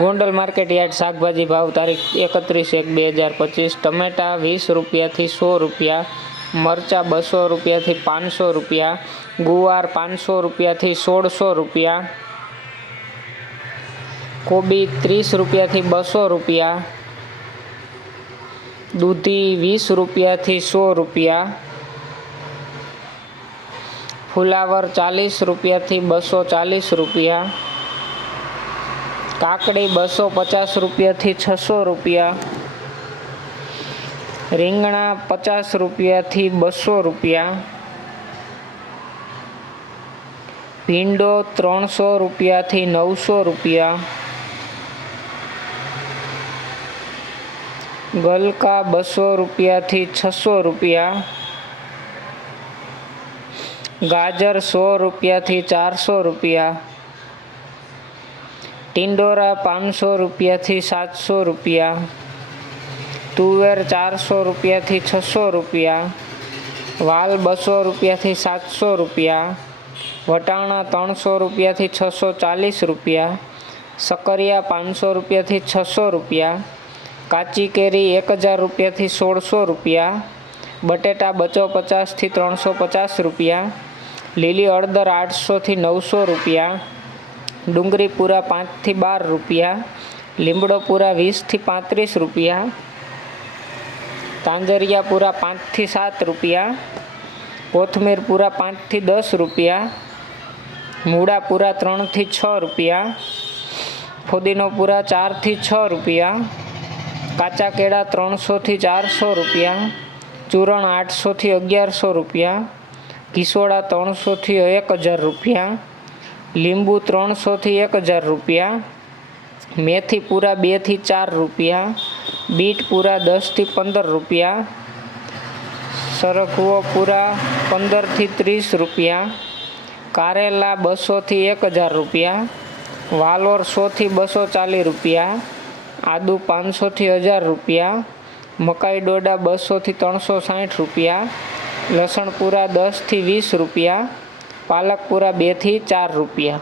Gondal market yard શાકભાજી ભાવ તારીખ 31/1/2025। ટમેટા 20 રૂપિયાથી 100 રૂપિયા, મરચાં 200 રૂપિયાથી 500 રૂપિયા, ગુવાર 500 રૂપિયાથી 1600 રૂપિયા, કોબી 30 રૂપિયાથી 200 રૂપિયા, દૂધી 20 રૂપિયાથી 100 રૂપિયા, ફુલાવર 40 રૂપિયાથી 240 રૂપિયા, કાકડી 250 રૂપિયાથી 600 રૂપિયા, રીંગણા 50 રૂપિયાથી 200 રૂપિયા, ભીંડો 300 રૂપિયાથી 900 રૂપિયા, ગલકા 200 રૂપિયાથી 600 રૂપિયા, ગાજર 100 રૂપિયાથી 400 રૂપિયા, ટિંડોરા 500 રૂપિયાથી 700 રૂપિયા, તુવેર 400 રૂપિયાથી 600 રૂપિયા, વાલ 200 રૂપિયાથી 700 રૂપિયા, વટાણા 300 રૂપિયાથી 640 રૂપિયા, સકરિયા 500 રૂપિયાથી 600 રૂપિયા, કાચી કેરી 1000 રૂપિયાથી 1600 રૂપિયા, બટેટા 250થી 350 રૂપિયા, લીલી હળદર 800થી 900 રૂપિયા, ડુંગળી પૂરા 5થી 12 રૂપિયા, લીમડો પૂરા 20થી 35 રૂપિયા, તાંજરિયા પૂરા 5થી 7 રૂપિયા, કોથમીર પૂરા 5થી 10 રૂપિયા, મૂળા પૂરા 3થી 6 રૂપિયા, ફુદીનો પૂરા 4થી 6 રૂપિયા, કાચા કેળા 300થી 400 રૂપિયા, ચૂરણ 800થી 1100 રૂપિયા, કિસોડા 300થી 1000 રૂપિયા, લીંબુ 300થી 1000 રૂપિયા, મેથી પૂરા 2થી 4 રૂપિયા, બીટ પૂરા 10થી 15 રૂપિયા, સરગવો પૂરા 15થી 30 રૂપિયા, કારેલા 200થી 1000 રૂપિયા, વાલોર 100થી 240 રૂપિયા, આદુ 500થી 1000 રૂપિયા, મકાઈ ડોડા 200થી 360 રૂપિયા, લસણ પૂરા 10થી 20 રૂપિયા, પાલક પૂરા 2થી 4 રૂપિયા।